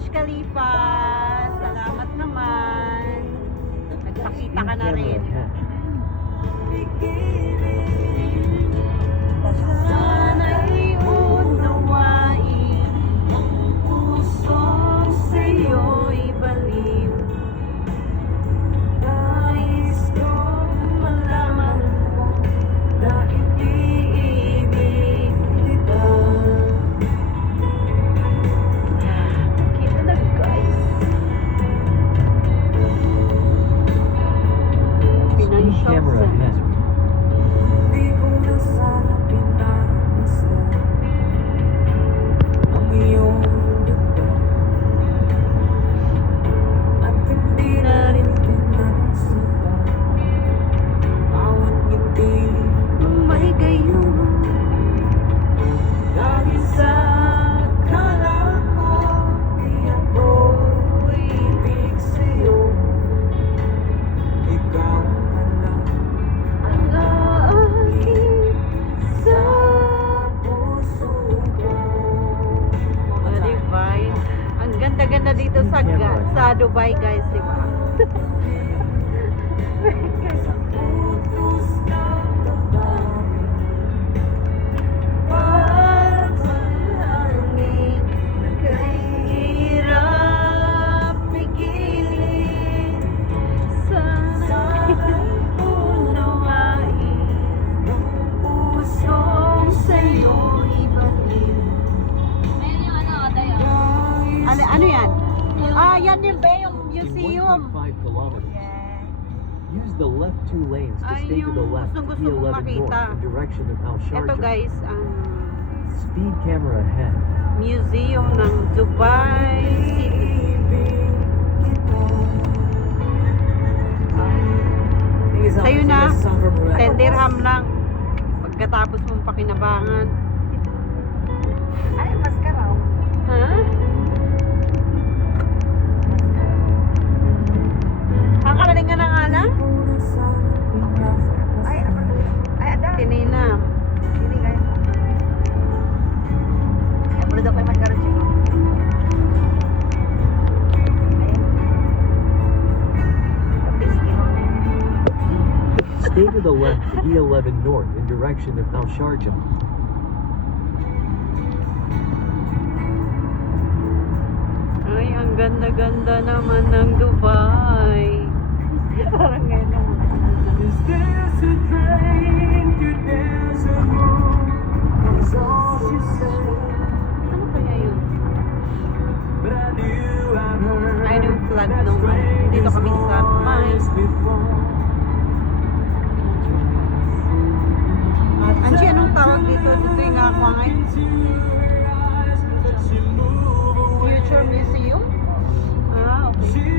Burj Khalifa. Salamat naman. Nagpakita ka na rin. Sana'y unawain ang puso sa'yo'y baliw. Nais kong malaman mo na iniibig kita. Kita na guys. Camera ahead. Di ko na sana pinapasdan ang iyong dugtong at hindi na rin pinagsukan bawat ngiti May gayuma. dahil sa akala ko di ako ibig sa'yo. Ikaw ka lang Ang aking sa puso ko. Divine. Ang ganda-ganda dito sa Dubai guys, di ba? Utos ng damdamin, parang palangin na kahirap pigilin. Sana'y unawain ang pusong sa'yo'y baliw. Ano yan? Yan yung ba yung In museum? 1.5 kilometers, use the left 2 lanes to Ay, stay to the yung left, gustong-gusto kong E11 makita. north in direction of Al Ito Sharjah. guys, ang Speed camera ahead. museum ng Dubai City. Sa'yo na, 10 dirham lang. Pagkatapos mong pakinabangan. Ay, maskara. Ha? Ang kalaling nga ng ala? Ay, ano? Ay, ada. Tininam. Hindi kayo. Ay, mula daw kayo maskara siya. Stay to the left, E11 north in direction of Al Sharjah. Ay, ang ganda-ganda naman ng Dubai. Parang gano'n. Is this a dream? There's a moon. That's all she said. Ano kaya yun? But I knew I heard Ay, yung flag nung dito kami sa mines. Anji, anong tawag dito? Dito yung nakakwangan? Future Museum? Ah, okay.